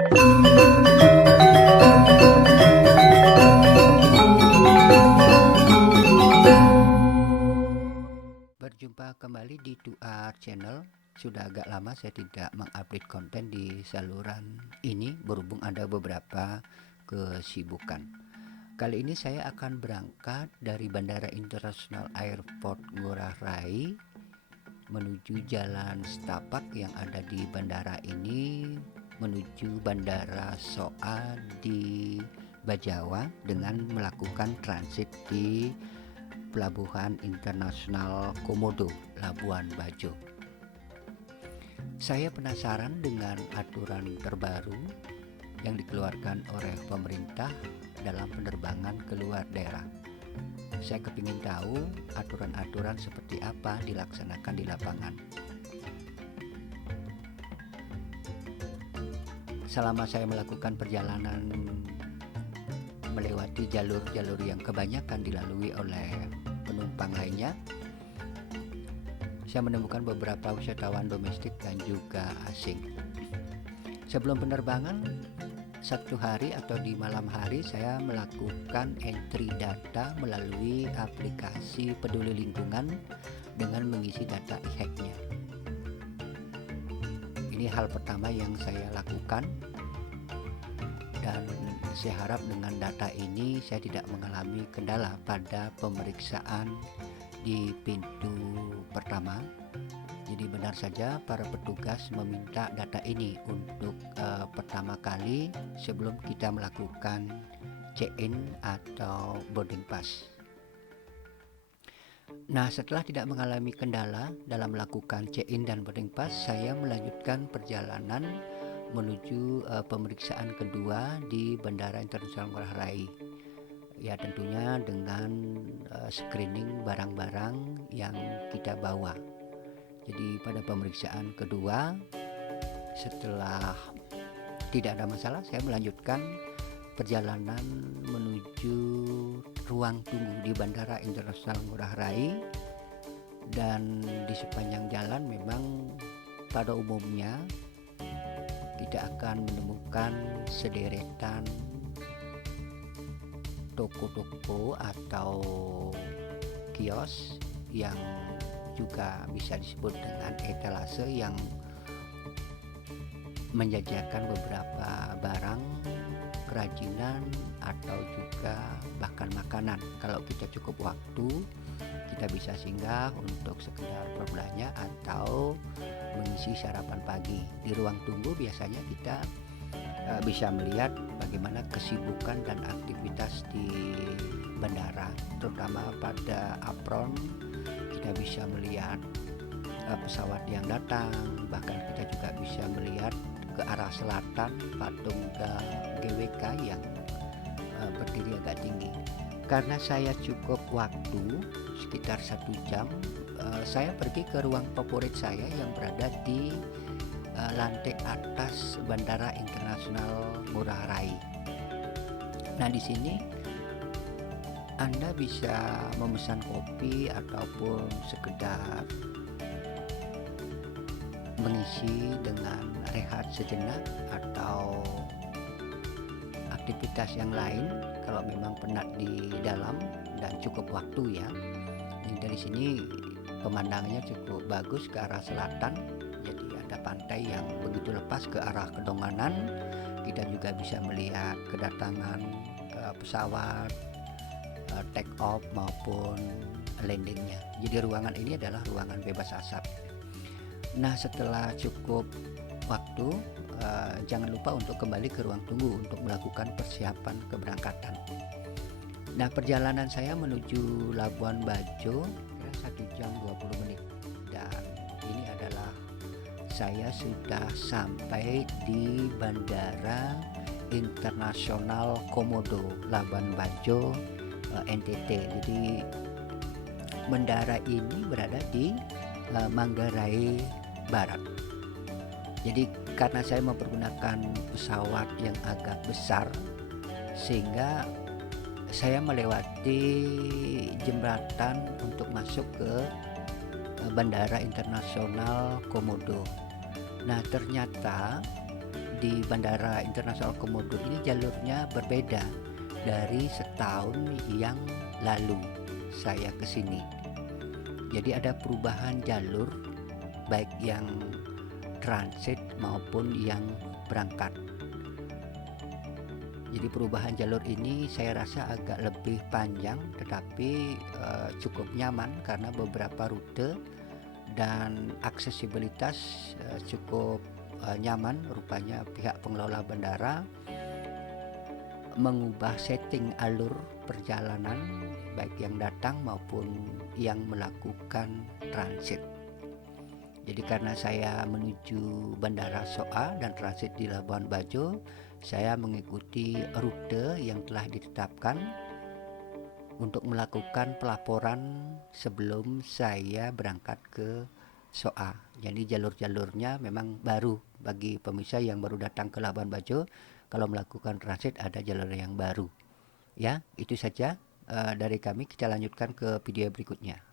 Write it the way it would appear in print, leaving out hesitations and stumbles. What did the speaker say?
Berjumpa kembali di Duar Channel. Sudah agak lama saya tidak mengupdate konten di saluran ini berhubung ada beberapa kesibukan. Kali ini saya akan berangkat dari Bandara Internasional Airport Ngurah Rai menuju Jalan Setapak yang ada di bandara ini menuju Bandara Soa di Bajawa dengan melakukan transit di Pelabuhan Internasional Komodo, Labuan Bajo. Saya penasaran dengan aturan terbaru yang dikeluarkan oleh pemerintah dalam penerbangan ke luar daerah. Saya kepingin tahu aturan-aturan seperti apa dilaksanakan di lapangan. Selama saya melakukan perjalanan melewati jalur-jalur yang kebanyakan dilalui oleh penumpang lainnya, saya menemukan beberapa wisatawan domestik dan juga asing. Sebelum penerbangan, satu hari atau di malam hari saya melakukan entry data melalui aplikasi Peduli Lingkungan dengan mengisi data e-hacknya. Ini hal pertama yang saya lakukan, dan saya harap dengan data ini saya tidak mengalami kendala pada pemeriksaan di pintu pertama. Jadi benar saja para petugas meminta data ini untuk pertama kali sebelum kita melakukan check-in atau boarding pass. Nah, setelah tidak mengalami kendala dalam melakukan check-in dan boarding pass, saya melanjutkan perjalanan menuju pemeriksaan kedua di Bandara Internasional Ngurah Rai. Ya, tentunya dengan screening barang-barang yang kita bawa. Jadi pada pemeriksaan kedua, setelah tidak ada masalah, saya melanjutkan perjalanan menuju ruang tunggu di Bandara Internasional Ngurah Rai. Dan di sepanjang jalan memang pada umumnya kita akan menemukan sederetan toko-toko atau kios yang juga bisa disebut dengan etalase yang menjajakan beberapa barang kerajinan atau juga bahkan makanan. Kalau kita cukup waktu, kita bisa singgah untuk sekedar berbelanja atau mengisi sarapan pagi. Di ruang tunggu biasanya kita bisa melihat bagaimana kesibukan dan aktivitas di bandara, terutama pada apron. Kita bisa melihat pesawat yang datang, bahkan kita juga bisa melihat ke arah selatan patung GWK yang berdiri agak tinggi. Karena saya cukup waktu sekitar 1 jam, saya pergi ke ruang favorit saya yang berada di lantai atas Bandara Internasional Ngurah Rai. Nah, di sini Anda bisa memesan kopi ataupun sekedar mengisi dengan rehat sejenak atau aktivitas yang lain kalau memang penat di dalam dan cukup waktu ya. Jadi dari sini pemandangannya cukup bagus ke arah selatan. Jadi ada pantai yang begitu lepas ke arah Kedonganan. Kita juga bisa melihat kedatangan pesawat take off maupun landingnya. Jadi ruangan ini adalah ruangan bebas asap. Nah, setelah cukup waktu, jangan lupa untuk kembali ke ruang tunggu untuk melakukan persiapan keberangkatan. Nah, perjalanan saya menuju Labuan Bajo kira 1 jam 20 menit, dan ini adalah saya sudah sampai di Bandara Internasional Komodo, Labuan Bajo, NTT. Jadi bandara ini berada di Manggarai Barat. Jadi karena saya mempergunakan pesawat yang agak besar, sehingga saya melewati jembatan untuk masuk ke Bandara Internasional Komodo. Nah, ternyata di Bandara Internasional Komodo ini jalurnya berbeda dari setahun yang lalu saya ke sini. Jadi ada perubahan jalur baik yang transit maupun yang berangkat. Jadi perubahan jalur ini saya rasa agak lebih panjang, tetapi cukup nyaman karena beberapa rute dan aksesibilitas cukup nyaman. Rupanya pihak pengelola bandara mengubah setting alur perjalanan baik yang datang maupun yang melakukan transit. Jadi karena saya menuju Bandara Soa dan transit di Labuan Bajo, saya mengikuti rute yang telah ditetapkan untuk melakukan pelaporan sebelum saya berangkat ke Soa. Jadi jalur-jalurnya memang baru bagi pemirsa yang baru datang ke Labuan Bajo. Kalau melakukan transit ada jalur yang baru. Ya, itu saja dari kami. Kita lanjutkan ke video berikutnya.